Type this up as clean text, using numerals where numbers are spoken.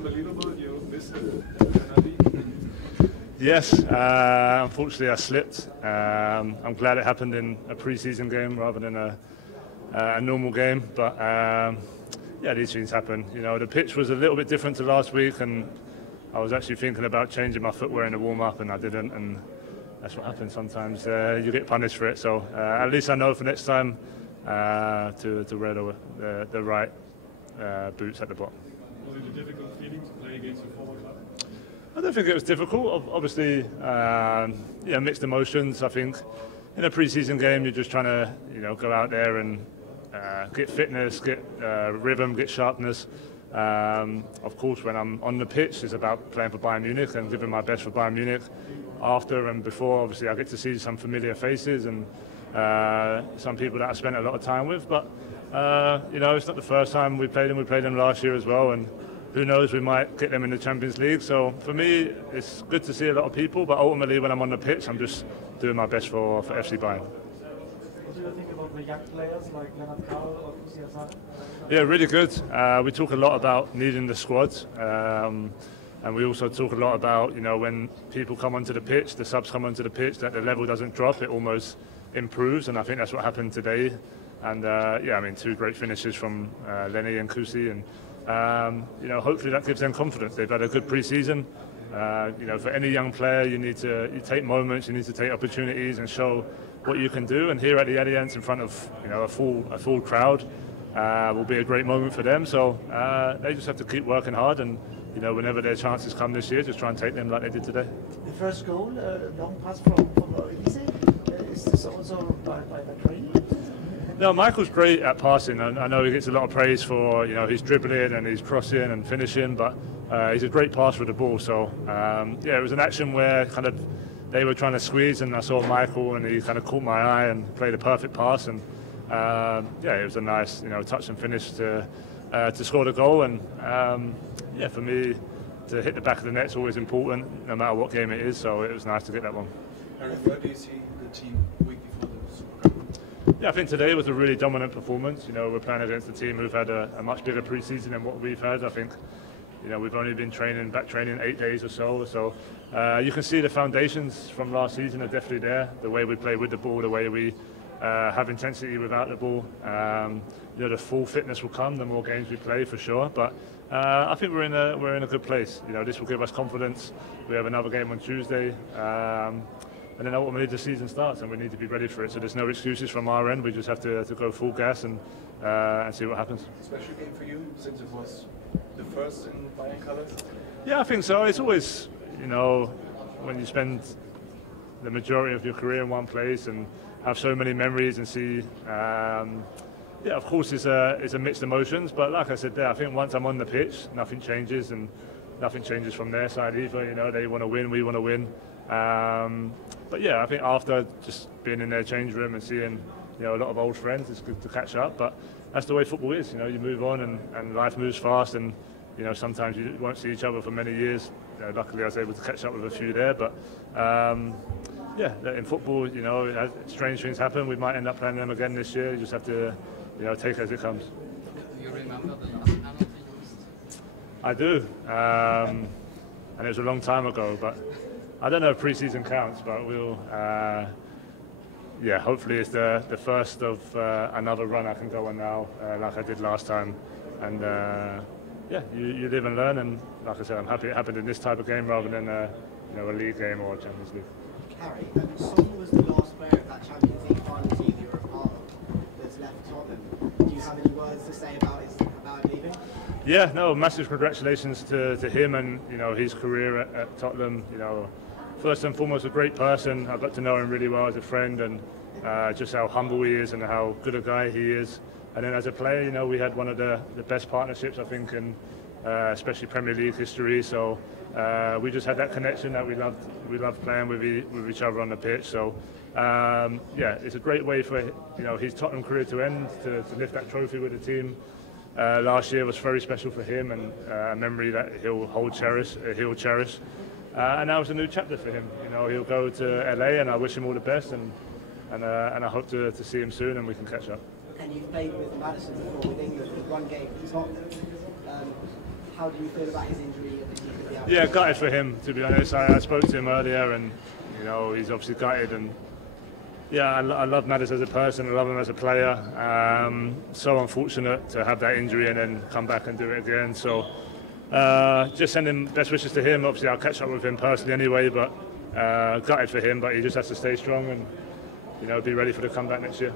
unbelievable. You missed it. Yes, unfortunately I slipped. I'm glad it happened in a pre-season game rather than a normal game. But yeah, these things happen. You know, the pitch was a little bit different to last week, and I was actually thinking about changing my footwear in the warm-up, and I didn't. And that's what happens sometimes. You get punished for it. So at least I know for next time to wear the right boots at the bottom. Was it a difficult feeling to play against your former club? I don't think it was difficult. Obviously, yeah, mixed emotions. I think in a pre-season game, you're just trying to, go out there and get fitness, get rhythm, get sharpness. Of course, when I'm on the pitch, it's about playing for Bayern Munich and giving my best for Bayern Munich. After and before, obviously, I get to see some familiar faces and some people that I spent a lot of time with. But it's not the first time we played them. We played them last year as well, and who knows, we might get them in the Champions League. So for me, it's good to see a lot of people, but ultimately when I'm on the pitch, I'm just doing my best for FC Bayern. What do you think about the young players like Leonard Karl or Kusiasana? Yeah, really good. We talk a lot about needing the squad, and we also talk a lot about, when people come onto the pitch, the subs come onto the pitch, that the level doesn't drop, it almost improves, and I think that's what happened today. And yeah, I mean, two great finishes from Lenny and Kusi, and hopefully that gives them confidence. They've had a good pre-season. For any young player, you take moments, you need to take opportunities and show what you can do. And here at the Allianz, in front of a full crowd, will be a great moment for them. So they just have to keep working hard, and whenever their chances come this year, just try and take them like they did today. The first goal, long pass from Elise. Is this also by the training? No, Michael's great at passing, and I know he gets a lot of praise for his dribbling and his crossing and finishing, but he's a great passer with the ball. So yeah, it was an action where they were trying to squeeze, and I saw Michael, and he kind of caught my eye and played a perfect pass, and yeah, it was a nice touch and finish to score the goal. And yeah, for me, to hit the back of the net is always important, no matter what game it is. So it was nice to get that one. Harry, where do you see the team week before the Super Cup? Yeah, I think today was a really dominant performance. We're playing against a team who've had a much bigger pre-season than what we've had. I think, we've only been back training 8 days or so. So you can see the foundations from last season are definitely there. The way we play with the ball, the way we have intensity without the ball. The full fitness will come the more games we play, for sure. But I think we're in a good place. This will give us confidence. We have another game on Tuesday. And then ultimately the season starts, and we need to be ready for it. So there's no excuses from our end. We just have to go full gas and see what happens. Special game for you, since it was the first in Bayern colours? Yeah, I think so. It's always, when you spend the majority of your career in one place and have so many memories and see, yeah, of course it's a mixed emotions. But like I said there, I think once I'm on the pitch, nothing changes, and nothing changes from their side either. They want to win, we want to win. But yeah, I think after just being in their change room and seeing a lot of old friends, it's good to catch up. But that's the way football is. You move on, and life moves fast, and sometimes you won't see each other for many years. Luckily, I was able to catch up with a few there. But yeah, in football, strange things happen. We might end up playing them again this year. You just have to take it as it comes. Do you remember the last penalty used? I do, and it was a long time ago, but I don't know if pre-season counts, but we'll, yeah, hopefully it's the first of another run I can go on now, like I did last time. And yeah, you live and learn, and like I said, I'm happy it happened in this type of game rather than a league game or a Champions League. Harry, Son was the last player of that Champions League final team you were a part of that's left Tottenham. Do you have any words to say about leaving? Yeah, no, massive congratulations to him and his career at Tottenham. First and foremost, a great person. I got to know him really well as a friend, and just how humble he is and how good a guy he is. And then as a player, we had one of the best partnerships, I think, in especially Premier League history. So we just had that connection that we loved playing with each other on the pitch. So yeah, it's a great way for his Tottenham career to end, to lift that trophy with the team. Last year was very special for him, and a memory that he'll cherish. And now it's a new chapter for him. He'll go to LA, and I wish him all the best, and I hope to see him soon, and we can catch up. And you've played with Madison before with England, with one game for Tottenham. how do you feel about his injury? And he could be out? Yeah, gutted for him, to be honest. I spoke to him earlier, and you know, he's obviously gutted. And yeah, I love Maddis as a person. I love him as a player. So unfortunate to have that injury and then come back and do it again. So just sending best wishes to him. Obviously, I'll catch up with him personally anyway, but gutted for him. But he just has to stay strong and, you know, be ready for the comeback next year.